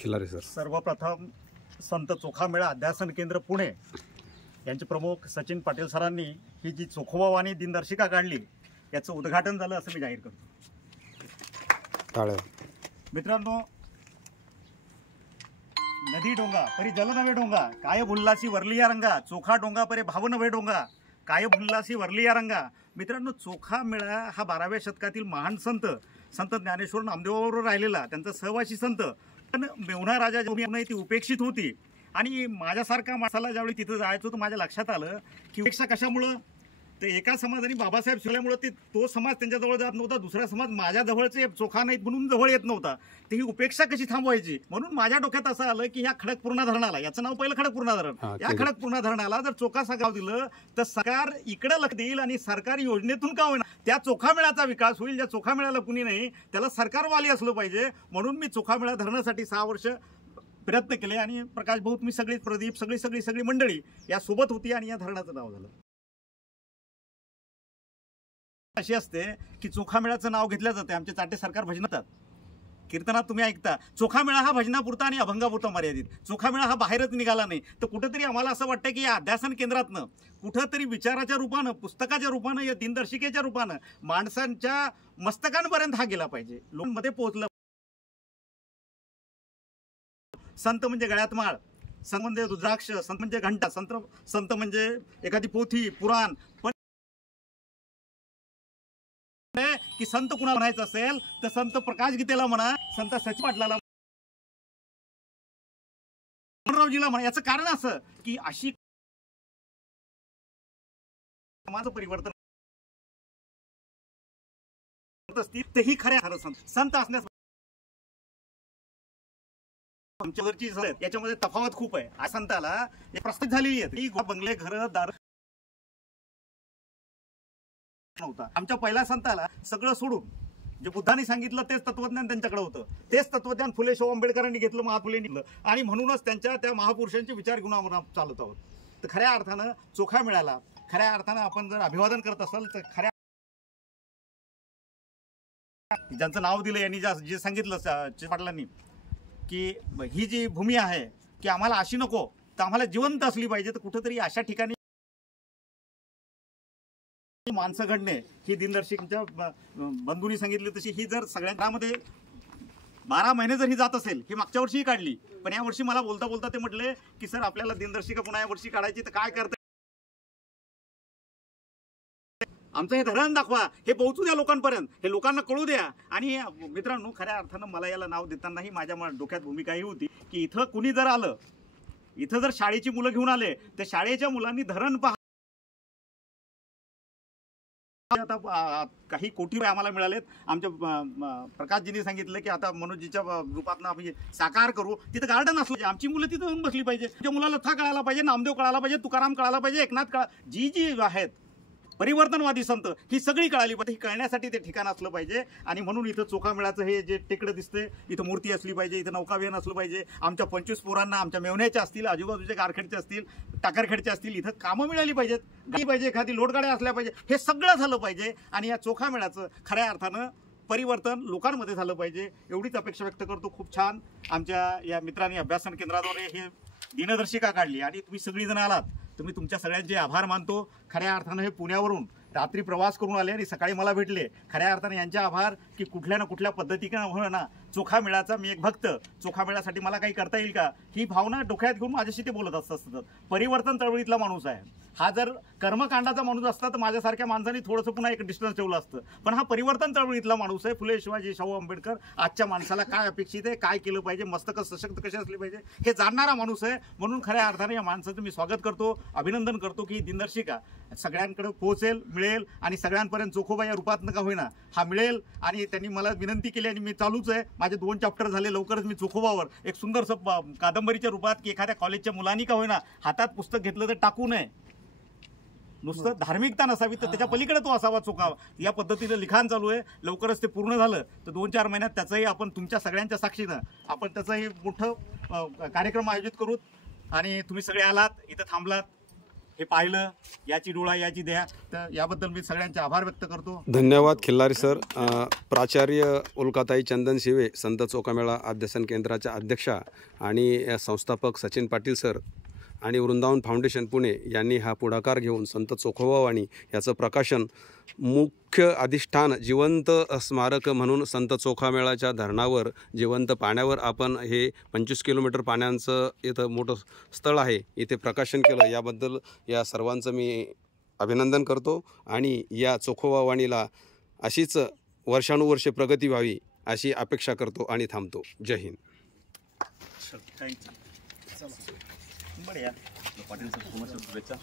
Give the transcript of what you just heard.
Khilare sir. सर्वप्रथम संत चोखामेळा अध्यासन केंद्र पुणे यांचे प्रमुख सचिन पाटील सरांनी ही जी चोखोबावानी दिनदर्शिका काढली याचं उद्घाटन झालं असं मी जाहीर करतो. मित्रांनो, नदी डोंगा परी जल नवे डोंगा, काय भुल्लासी वरलिया रंगा, चोखा डोंगा परी भाव नवे डोंगा, काय भुल्लासी वरलिया रंगा. मित्रांनो, चोखामेळा हा 12व्या शतकातील महान संत ज्ञानेश्वर नामदेवाबरोबर राहिलेला त्यांचा सहवासी संत. पण मेहुणा राजा जेव्हा ती उपेक्षित होती आणि माझ्यासारखा माणसाला ज्यावेळी तिथं जायचं होतं माझ्या लक्षात आलं की उपेक्षा कशामुळं, तर एका समाजाने बाबासाहेब शिवल्यामुळे तो समाज त्यांच्याजवळ जात नव्हता, दुसरा समाज माझ्या जवळचे चोखा नाहीत म्हणून जवळ येत नव्हता. तर ही उपेक्षा कशी थांबवायची म्हणून माझ्या डोक्यात असं आलं की ह्या खडकपूर्णा धरणाला, याचं नाव पहिलं खडकपूर्णा धरण, या खडकपूर्णा धरणाला जर चोखासा गाव दिलं तर सरकार इकडे लक्ष देईल आणि सरकारी योजनेतून का होईना त्या चोखामेळ्याचा विकास होईल. ज्या चोखामेळ्याला कुणी नाही त्याला सरकारवाली असलं पाहिजे. म्हणून मी चोखामेळा धरण्यासाठी 6 वर्ष प्रयत्न केले आणि प्रकाश भाऊ, मी सगळी प्रदीप सगळी मंडळी या सोबत होती आणि या धरणाचं नाव झालं. अशी असते की चोखामेळ्याचं नाव घेतलं जाते. आमचे चाटे सरकार भजनात कीर्तनात तुम्ही ऐकता चोखामेळा हा भजनापुरता आणि अभंगापुरता मर्यादित. चोखामेळा हा बाहेरच निघाला नाही. तर कुठेतरी आम्हाला असं वाटतं की या अध्यासन केंद्रातनं कुठंतरी विचाराच्या रूपानं, पुस्तकाच्या रूपानं, या दिनदर्शिकेच्या रूपानं माणसांच्या मस्तकांपर्यंत हा गेला पाहिजे, लोकांमध्ये पोहोचलं. संत म्हणजे गळ्यात माळ, संत म्हणजे रुद्राक्ष, संत म्हणजे घंटा, संत म्हणजे एखादी पोथी पुराण. पण की संत कुणाला म्हणायचं असेल तर संत प्रकाश गीतेला म्हणा, संत सचिन पाटलाला, रावजीला म्हणा. याचं कारण असं की अशी समाज परिवर्तन असतील तर ही खऱ्या संत असण्यास याच्यामध्ये तफावत खूप आहे. संताला प्रस्तावित झालेली आहे, बंगले, घर, दार नव्हता. आमच्या पहिल्या संताला सगळं सोडून जे बुद्धांनी सांगितलं तेच तत्वज्ञान त्यांच्याकडे होतं. तेच तत्वज्ञान फुले शाहू आंबेडकरांनी घेतलं, महाफुलेंनी घेतलं आणि म्हणूनच त्यांच्या त्या महापुरुषांचे विचार घेऊन आपण चालत आहोत. तर खऱ्या अर्थानं चोखामेळ्याला खऱ्या अर्थानं आपण जर अभिवादन करत असाल तर खऱ्या ज्यांचं नाव दिलं यांनी जे सांगितलं पाटलांनी की ही जी भूमी आहे की आम्हाला अशी नको तर आम्हाला जिवंत असली पाहिजे. तर कुठेतरी अशा ठिकाणी माणसं घडणे ही दिनदर्शिकेच्या बंधूंनी सांगितली तशी ही जर सगळ्यांमध्ये 12 महिने जर ही जात असेल, ही मागच्या वर्षीही काढली, पण या वर्षी मला बोलता बोलता ते म्हटले की सर आपल्याला दिनदर्शिका पुन्हा या वर्षी काढायची, तर काय करता आमचं हे धरण दाखवा, हे पोहोचू द्या लोकांपर्यंत, हे लोकांना कळू द्या. आणि मित्रांनो, खऱ्या अर्थानं मला याला नाव देतानाही माझ्या डोक्यात भूमिका ही होती की इथं कुणी जर आलं, इथं जर शाळेची मुलं घेऊन आले तर शाळेच्या मुलांनी धरण पहा. आता काही कोटी रुपये आम्हाला मिळालेत. आमच्या प्रकाशजींनी सांगितलं की आता मनोजीच्या रूपातनं आम्ही साकार करू. तिथं गार्डन असलं पाहिजे, आमची मुलं तिथं येऊन बसली पाहिजे, त्या मुलाला था कळायला पाहिजे, नामदेव कळायला पाहिजे, तुकाराम कळायला पाहिजे, एकनाथ जी आहेत परिवर्तनवादी संत ही सगळी कळाली पाहिजे. ही कळण्यासाठी ते ठिकाण असलं पाहिजे. आणि म्हणून इथं चोखामेळ्याचं हे जे टेकडं दिसतंय, इथं मूर्ती असली पाहिजे, इथं नौकाविहान असलं पाहिजे. आमच्या 25 पोरांना, आमच्या मेवण्याच्या असतील, आजूबाजूच्या गारखेडच्या असतील, टाकरखेडच्या असतील, इथं कामं मिळाली पाहिजेत, गाडी पाहिजे, एखादी लोटगाड्या असल्या पाहिजे. हे सगळं झालं पाहिजे आणि या चोखामेळ्याचं खऱ्या अर्थानं परिवर्तन लोकांमध्ये झालं पाहिजे एवढीच अपेक्षा व्यक्त करतो. खूप छान आमच्या या मित्रांनी अभ्यासन केंद्राद्वारे हे दिनदर्शिका काढली आणि तुम्ही सगळीजण आलात. तुम्ही तुमच्या सगळ्यांचे आभार मानतो. खऱ्या अर्थानं हे पुण्यावरून रात्री प्रवास करून आले आणि सकाळी मला भेटले. खऱ्या अर्थाने यांचे आभार की कुठल्या ना कुठल्या पद्धतीनं होईना चोखामेळ्याचा मी एक भक्त, चोखामेळ्यासाठी मला काही करता येईल का ही भावना डोक्यात घेऊन माझ्याशी ते बोलत असतात. परिवर्तन चळवळीतला माणूस आहे हा. जर कर्मकांडाचा माणूस असता तर माझ्यासारख्या माणसाने थोडंसं पुन्हा एक डिस्टन्स ठेवलं असतं. पण हा परिवर्तन चळवळीतला माणूस आहे. फुले शिवाजी शाहू आंबेडकर आजच्या माणसाला काय अपेक्षित आहे, काय केलं पाहिजे, मस्तक सशक्त कसे असले पाहिजे हे जाणणारा माणूस आहे. म्हणून खऱ्या अर्थाने या माणसाचं मी स्वागत करतो, अभिनंदन करतो की ही दिनदर्शिका सगळ्यांकडे पोहोचेल, मिळेल आणि सगळ्यांपर्यंत चोखोबा या रूपात का होईना हा मिळेल. आणि त्यांनी मला विनंती केली आणि मी चालूच आहे. माझे 2 चॅप्टर झाले. लवकरच मी चोखोबावर एक सुंदरसं कादंबरीच्या रूपात की एखाद्या कॉलेजच्या मुलांनी का होईना हातात पुस्तक घेतलं तर टाकू नये, नुसतं धार्मिकता नसावी तर त्याच्या पलीकडे तो असावा चोखावा. या पद्धतीनं लिखाण चालू आहे. लवकरच ते पूर्ण झालं तर 2-4 महिन्यात त्याचंही आपण तुमच्या सगळ्यांच्या साक्षीनं आपण त्याचंही मोठं कार्यक्रम आयोजित करू. आणि तुम्ही सगळे आलात, इथं थांबलात, हे पाहिलं, याची डोळा याची द्या. तर याबद्दल मी सगळ्यांचे आभार व्यक्त करतो. धन्यवाद खिल्लारी सर. प्राचार्य उल्काताई चंदन शिवे, संत चोखामेळा अध्यासन केंद्राच्या अध्यक्षा आणि संस्थापक सचिन पाटील सर आणि वृंदावन फाउंडेशन पुणे यांनी हा पुढाकार घेऊन संत चोखोबावाणी याचं प्रकाशन मुख्य अधिष्ठान जिवंत स्मारक म्हणून संत चोखामेळाच्या धरणावर जिवंत पाण्यावर आपण हे 25 किलोमीटर पाण्याचं इथं मोठं स्थळ आहे, इथे प्रकाशन केलं. याबद्दल या सर्वांचं मी अभिनंदन करतो आणि या चोखोबावाणीला अशीच वर्षानुवर्षे प्रगती व्हावी अशी अपेक्षा करतो आणि थांबतो. जय हिंद. थँक्यू. बढिया. पाटील सर, शुभेच्छा.